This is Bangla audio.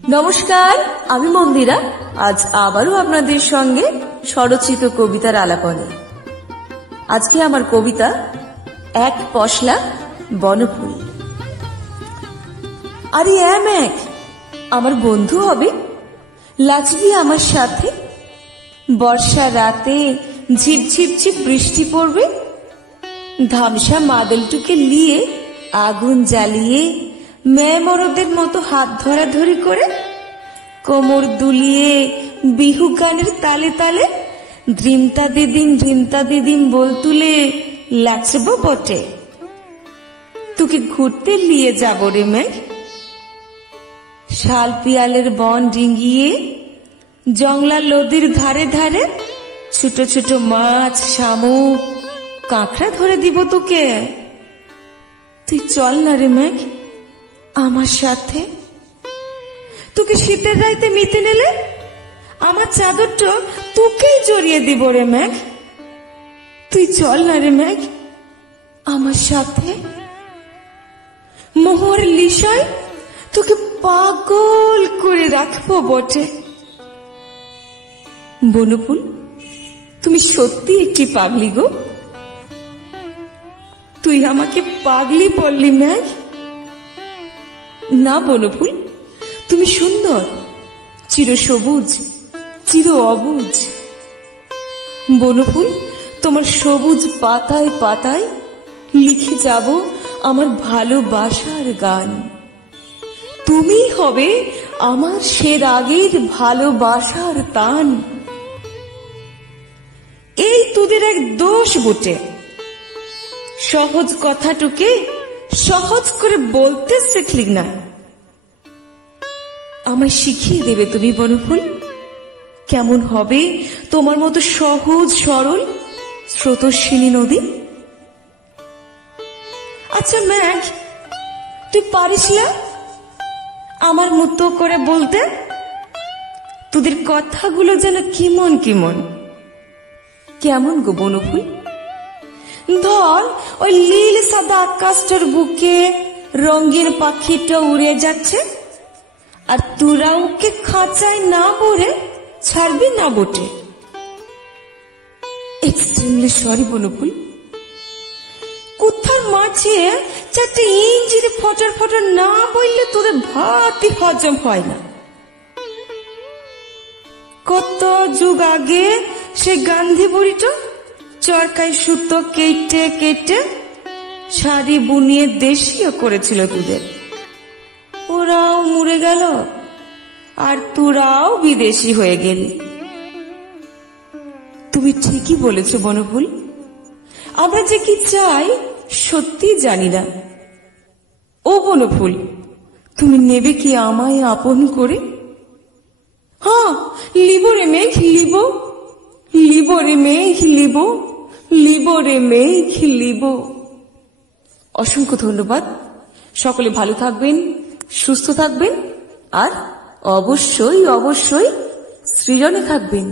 নমস্কার, আমি মন্দিরা। আজ আবারও আপনাদের সঙ্গে স্বরচিত কবিতার আলাপনে। আজকে আমার কবিতা এক পশলা বনফুল। আরে এক আমার বন্ধু হবে, লাচবি আমার সাথে। বর্ষা রাতে ঝিপঝিপ ঝিপ বৃষ্টি পড়বে, ধামসা মাদলটুকে নিয়ে আগুন জ্বালিয়ে মেয়ে মরদের মতো হাত ধরাধরি করে কোমর দুলিয়ে বিহু গানের তালে তালে ধ্রিমতা দিদিম বল তুলে লাচব বটে। তোকে ঘুরতে নিয়ে যাব রে মেঘ, শাল পিয়ালের বন ডিঙ্গিয়ে জংলা নদীর ধারে ধারে ছোট ছোট মাছ, শামুক, কাঁকড়া ধরে দিব তোকে। তুই চল না রে মেঘ আমার সাথে। তোকে শীতের রাইতে মিতে নেলে আমার চাদরটা তোকেই জড়িয়ে দিব রে মেঘ। তুই চল না রে মেঘ আমার সাথে। মোহর লিসায় তোকে পাগল করে রাখবো বটে। বনফুল, তুমি সত্যি একটি পাগলি গো। তুই আমাকে পাগলি বললি মেঘ? না বনফুল, তুমি সুন্দর, চির সবুজ, চির অবুজ। বনফুল, তোমার সবুজ পাতায় পাতায় লিখে যাব আমার ভালোবাসার গান। তুমি হবে আমার সে রাগের ভালোবাসার তান। এই তোদের এক দোষ বটে, সহজ কথাটুকে সহজ করে বলতে শিখলি না। আমায় শিখিয়ে দেবে তুমি বনফুল, কেমন হবে তোমার মতো সহজ সরল স্রোতস্বিনী নদী। আচ্ছা মেঘ, তুই পারিস না আমার মতো করে বলতে? তোদের কথাগুলো যেন কেমন কেমন কেমন গো বনফুল। ধর ওই নীল সাদা আকাশটার বুকে রঙিন পাখিটা উড়ে যাচ্ছে, আর তোরা ওকে খাঁচায় না পড়ে ছাড়বি না বটে। এক্সট্রিমলি সরি বনফুল, কোথার মাঝে চারটে ইঞ্জিনে ফটর ফটর না বললে তোদের ভাতই হজম হয় না। কত যুগ আগে সে গান্ধী বুড়িটা চরকায় সুতো কেটে কেটে শাড়ি বুনিয়ে দেশীয় করেছিল তোদের। ওরাও মরে গেল আর তোরাও বিদেশি হয়ে গেলি। তুমি ঠিকই বলেছ বনফুল, আমরা যে কি চাই সত্যি জানি না। ও বনফুল, তুমি নেবে কি আমায় আপন করে? হ্যাঁ, লিব রে মেঘ লিব, লিব রে মেঘ লিব, লিব রে মেঘ লিব। অসংখ্য ধন্যবাদ। সকলে ভালো থাকবেন, সুস্থ থাকবেন, আর অবশ্যই অবশ্যই সৃজনে থাকবেন।